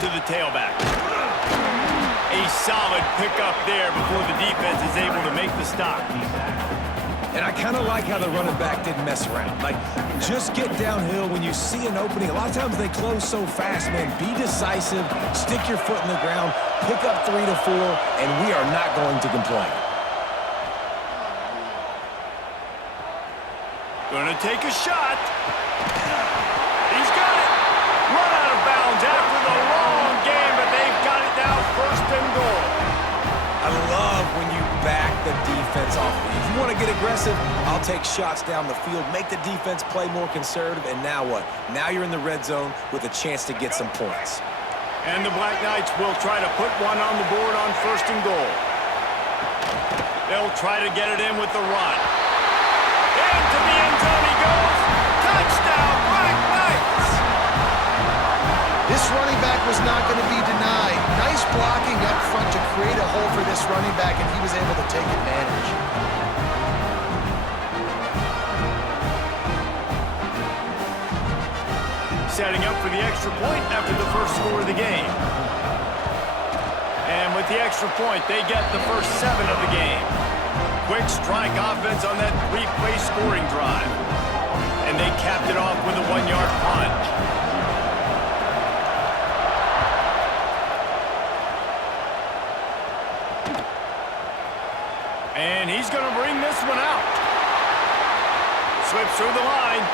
to the tailback. A solid pickup there before the defense is able to make the stop. And I kind of like how the running back didn't mess around. Like, just get downhill when you see an opening. A lot of times they close so fast, man. Be decisive, stick your foot in the ground, pick up 3 to 4, and we are not going to complain. Gonna take a shot. He's got it. Run out of bounds after the long game, but they've got it now, 1st and goal. I love when you back the defense off. If you want to get aggressive, I'll take shots down the field, make the defense play more conservative, and now what? Now you're in the red zone with a chance to get some points. And the Black Knights will try to put one on the board on 1st and goal. They'll try to get it in with the run. Into the end zone he goes. Touchdown, Black Knights! This running back was not going to be denied. Nice blocking up front to create a hole for this running back, and he was able to take advantage. Setting up for the extra point after the first score of the game. And with the extra point, they get the first 7 of the game. Quick strike offense on that 3-play scoring drive. And they capped it off with a 1-yard punt. And he's going to bring this one out. Slips through the line.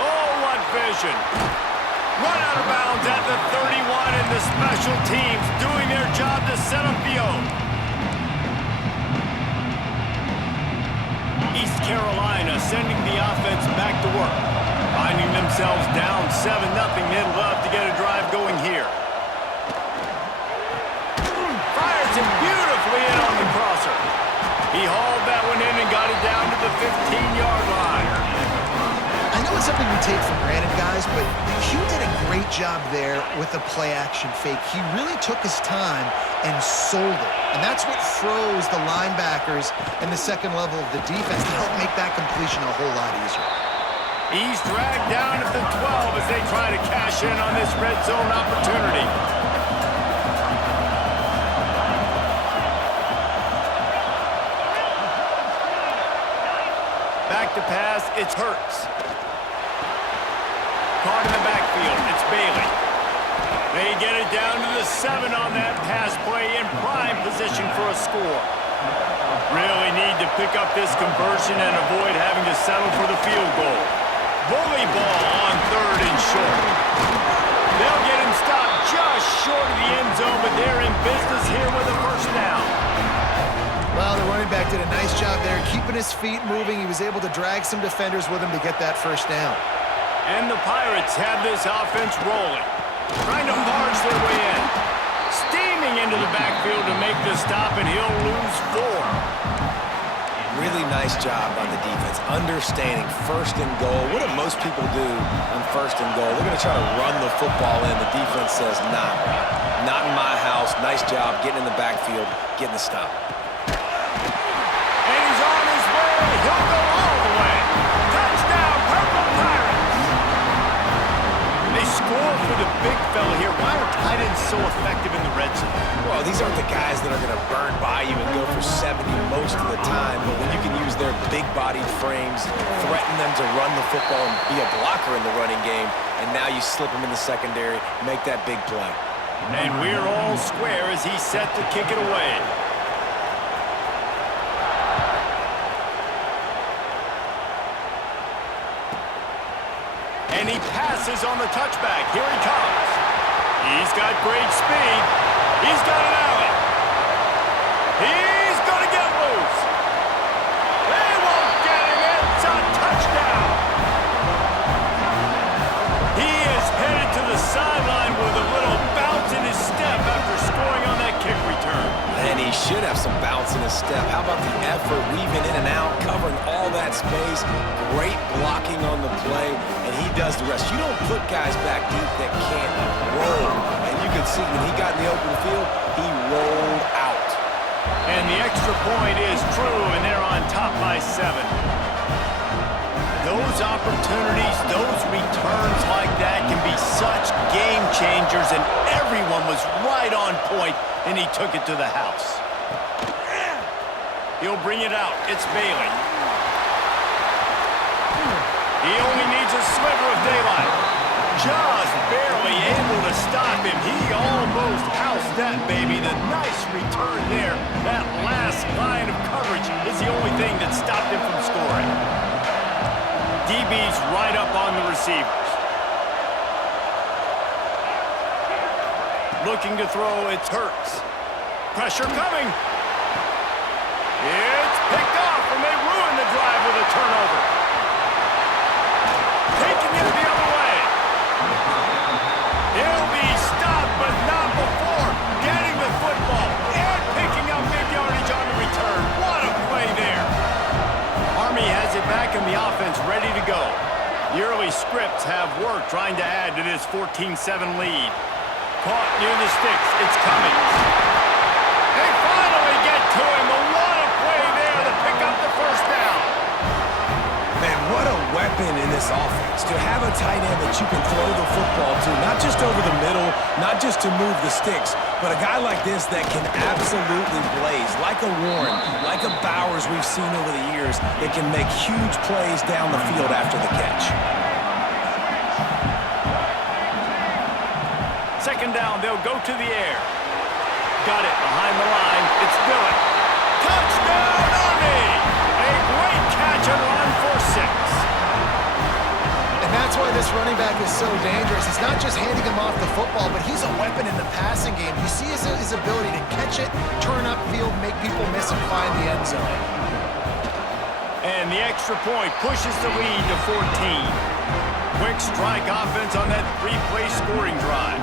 Oh, what vision. Run out of bounds at the 31, and the special teams doing their job to set up the O. East Carolina sending the offense back to work. Finding themselves down 7-0, they'd love to get a drive going here. Fires it beautifully in on the crosser. He hauled that one in and got it down to the 15-yard line. I know it's something we take for granted, guys, but Hugh did a great job there with the play-action fake. He really took his time and sold it. And that's what froze the linebackers in the second level of the defense to help make that completion a whole lot easier. He's dragged down at the 12 as they try to cash in on this red zone opportunity. Back to pass, it's Hurts. Caught in the backfield, it's Bailey. They get it down to the 7 on that pass play in prime position for a score. Really need to pick up this conversion and avoid having to settle for the field goal. Bully ball on 3rd and short. They'll get him stopped just short of the end zone, but they're in business here with a 1st down. Well, the running back did a nice job there, keeping his feet moving. He was able to drag some defenders with him to get that 1st down. And the Pirates have this offense rolling. Trying to march their way in. Steaming into the backfield to make the stop, and he'll lose 4. Really nice job on the defense, understanding 1st and goal. What do most people do on 1st and goal? They're going to try to run the football in. The defense says, nah, not in my house. Nice job getting in the backfield, getting the stop. And he's on his way. He'll go all the way. Touchdown, Purple Pirates. They score for the big fella here. Why are tight ends so effective in the red zone? Well, these aren't the guys that are going to burn by you and go for 70 most of the time, but when you can use their big-bodied frames, threaten them to run the football and be a blocker in the running game, and now you slip them in the secondary, make that big play. And we're all square as he's set to kick it away. And he passes on the touchback. Here he comes. He's got great speed. He's got an alley. He's going to get loose. They won't get him. It's a touchdown. He is headed to the sideline with a little bounce in his step after scoring on that kick return. And he should have some bounce in his step. How about the effort, weaving in and out, covering all that space, great blocking on the play, and he does the rest. You don't put guys back deep that can't roll. And you can see when he got in the open field, he rolled out. And the extra point is true, and they're on top by 7. Those opportunities, those returns like that can be such game changers, and everyone was right on point, and he took it to the house. He'll bring it out. It's Bailey. He only needs a sliver of daylight. Just barely able to stop him. He almost housed that baby. The nice return there. That last line of coverage is the only thing that stopped him from scoring. DB's right up on the receivers. Looking to throw, it's Hurts. Pressure coming. It's picked off, and they ruin the drive with a turnover. Taking it the other way. He'll be stopped, but not before getting the football and picking up big yardage on the return. What a play there. Army has it back in the offense, ready to go. The early scripts have worked trying to add to this 14-7 lead. Caught near the sticks. It's coming. They finally get to him. What a play there to pick up the first down. Man, what a weapon in this offense. To have a tight end that you can throw the football to, not just over the middle, not just to move the sticks, but a guy like this that can absolutely blaze, like a Warren, like a Bowers we've seen over the years, that can make huge plays down the field after the catch. Second down, they'll go to the air. Got it behind the line. It's Dillon. Touchdown, Army! A great catch and run for 6. And that's why this running back is so dangerous. It's not just handing him off the football, but he's a weapon in the passing game. You see his ability to catch it, turn upfield, make people miss, and find the end zone. And the extra point pushes the lead to 14. Quick strike offense on that 3-play scoring drive.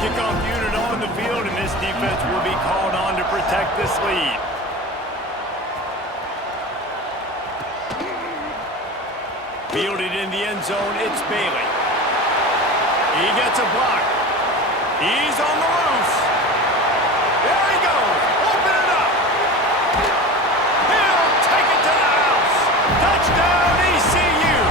Kickoff unit on the field, and this defense will be called on to protect this lead. Fielded in the end zone, it's Bailey. He gets a block. He's on the loose. There he goes. Open it up. He'll take it to the house. Touchdown, ECU.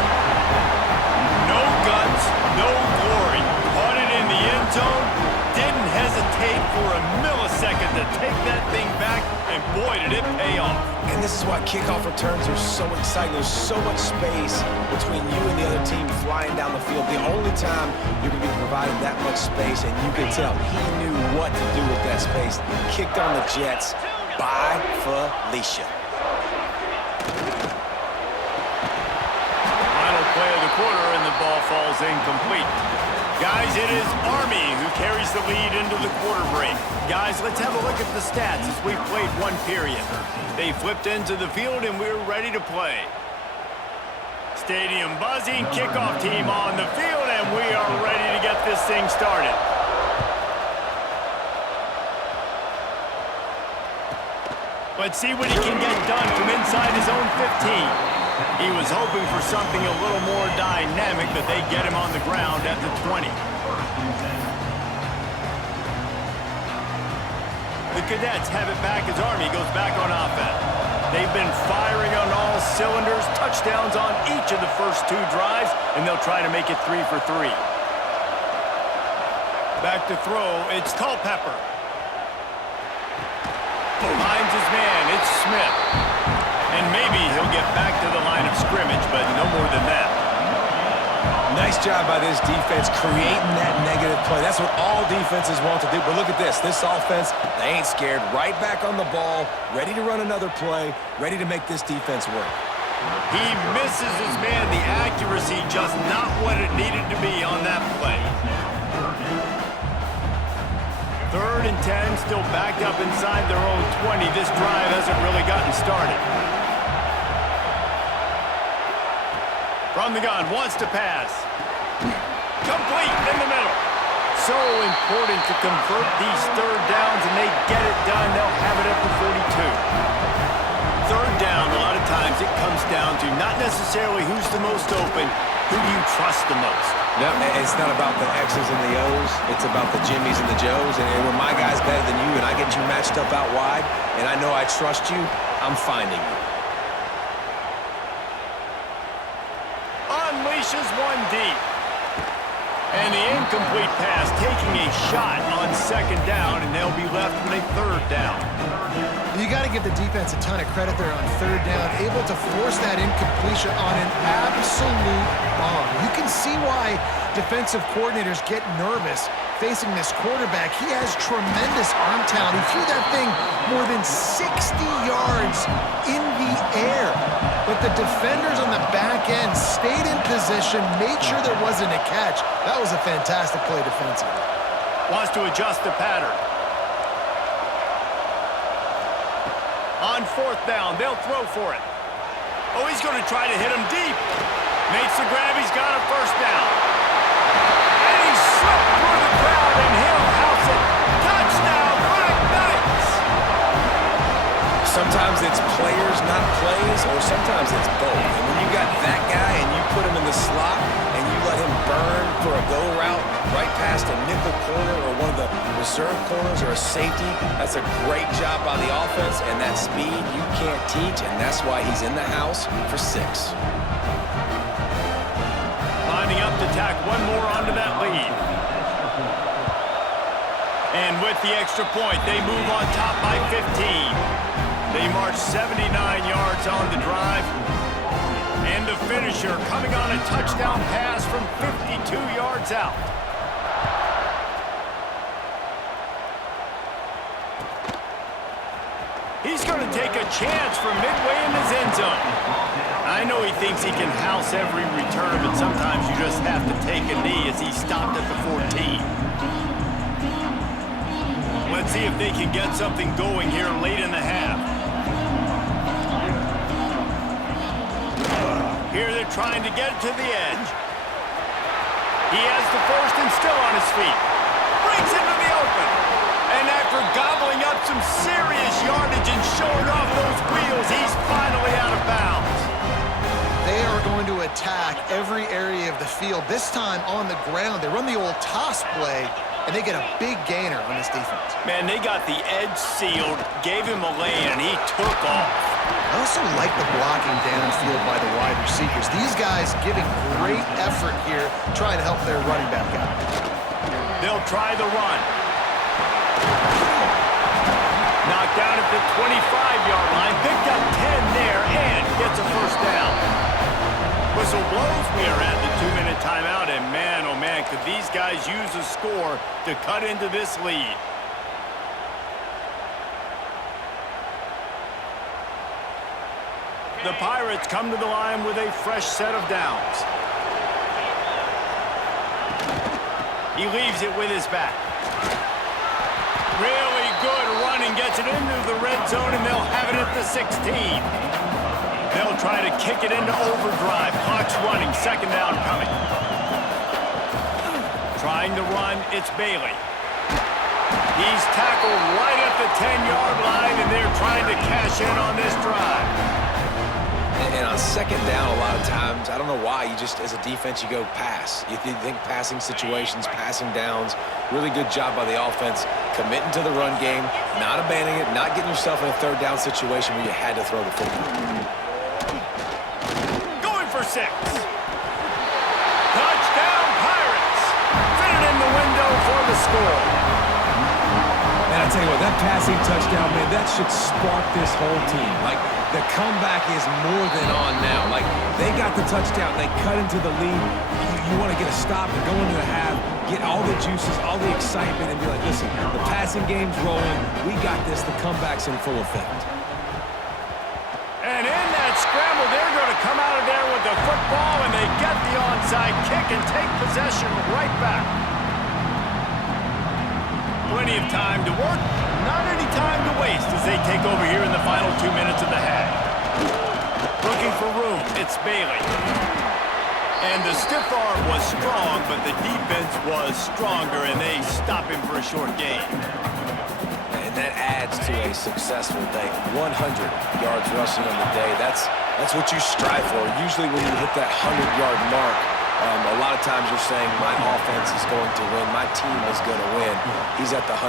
No guts, no glory. Caught it in the end zone. Didn't hesitate for a millisecond to take that thing back, and boy, did it pay off. And this is why kickoff returns are so exciting. There's so much space between you and the other team flying down the field. The only time you're going to be provided that much space, and you can tell he knew what to do with that space. Kicked on the Jets by Felicia. Final play of the quarter, and the ball falls incomplete. Guys, it is Army who carries the lead into the quarter break. Guys, let's have a look at the stats as we've played one period. They flipped into the field, and we're ready to play. Stadium buzzing, kickoff team on the field, and we are ready to get this thing started. Let's see what he can get done from inside his own 15. He was hoping for something a little more dynamic, but they get him on the ground at the 20. The Cadets have it back as Army goes back on offense. They've been firing on all cylinders, touchdowns on each of the first 2 drives, and they'll try to make it 3 for 3. Back to throw, it's Culpepper. Finds his man, it's Smith. And maybe he'll get back to the line of scrimmage, but no more than that. Nice job by this defense creating that negative play. That's what all defenses want to do. But look at this. This offense, they ain't scared. Right back on the ball, ready to run another play, ready to make this defense work. He misses his man. The accuracy just not what it needed to be on that play. 3rd and 10, still backed up inside their own 20. This drive hasn't really gotten started. From the gun, wants to pass. Complete in the middle. So important to convert these 3rd downs, and they get it done. They'll have it at the 42. 3rd down, a lot of times it comes down to not necessarily who's the most open, who do you trust the most? No, it's not about the X's and the O's. It's about the Jimmys and the Joes. And when my guy's better than you and I get you matched up out wide, and I know I trust you, I'm finding you. unleashes one deep. And the incomplete pass taking a shot on second down, and they'll be left with a third down. You got to give the defense a ton of credit there on third down, able to force that incompletion on an absolute bomb. You can see why defensive coordinators get nervous facing this quarterback. He has tremendous arm talent. He threw that thing more than 60 yards in the air. But the defenders on the back end stayed in position, made sure there wasn't a catch. That was a fantastic play defensively. Wants to adjust the pattern. On fourth down, they'll throw for it. Oh, he's going to try to hit him deep. Makes the grab, he's got a first down. And he slipped through the crowd, and he'll house it. Touchdown, Black Knights! Sometimes it's players, not plays, or sometimes it's both. And when you got that guy and you put him in the slot and you let him burn for a go route right past a nickel corner or one of the reserve corners or a safety, that's a great job by the offense, and that speed you can't teach, and that's why he's in the house for 6. Lining up to tack one more onto that lead. And with the extra point, they move on top by 15. They march 79 yards on the drive. And the finisher coming on a touchdown pass from 52 yards out. He's going to take a chance from midway in his end zone. I know he thinks he can house every return, but sometimes you just have to take a knee as he stopped at the 14. Let's see if they can get something going here late in the half. Here they're trying to get it to the edge. He has the first and still on his feet. Brings it to the open. And after gobbling up some serious yardage and showing off those wheels, he's finally out of bounds. They are going to attack every area of the field, this time on the ground. They run the old toss play, and they get a big gainer on this defense. Man, they got the edge sealed, gave him a lane, and he took off. I also like the blocking downfield by the wide receivers. These guys giving great effort here, trying to help their running back out. They'll try the run. Knocked down at the 25-yard line, picked up 10 there, and gets a first down. Whistle blows. We are at the 2-minute timeout, and man, oh man, could these guys use a score to cut into this lead. The Pirates come to the line with a fresh set of downs. He leaves it with his back. Really good running, gets it into the red zone, and they'll have it at the 16. They'll try to kick it into overdrive. Clock's running, second down coming. Trying to run, it's Bailey. He's tackled right at the 10-yard line, and they're trying to cash in on this drive. And on second down, a lot of times, I don't know why, you just, as a defense, you go pass. You think passing situations, passing downs, really good job by the offense, committing to the run game, not abandoning it, not getting yourself in a third down situation where you had to throw the football. Going for 6. Touchdown, Pirates! Fit it in the window for the score. Man, I tell you what, that passing touchdown, man, that should spark this whole team. Like, the comeback is more than on now. Like, they got the touchdown. They cut into the lead. You want to get a stop and go into the half, get all the juices, all the excitement, and be like, listen, the passing game's rolling. We got this. The comeback's in full effect. And in that scramble, they're going to come out of there with the football, and they get the onside kick and take possession right back. Plenty of time to work, not any time to waste as they take over here in the final 2 minutes of the half. Looking for room, it's Bailey. And the stiff arm was strong, but the defense was stronger, and they stop him for a short gain. And that adds to a successful day. 100 yards rushing on the day. That's what you strive for. Usually when you hit that 100-yard mark, a lot of times you're saying, my offense is going to win, my team is going to win. He's at the 100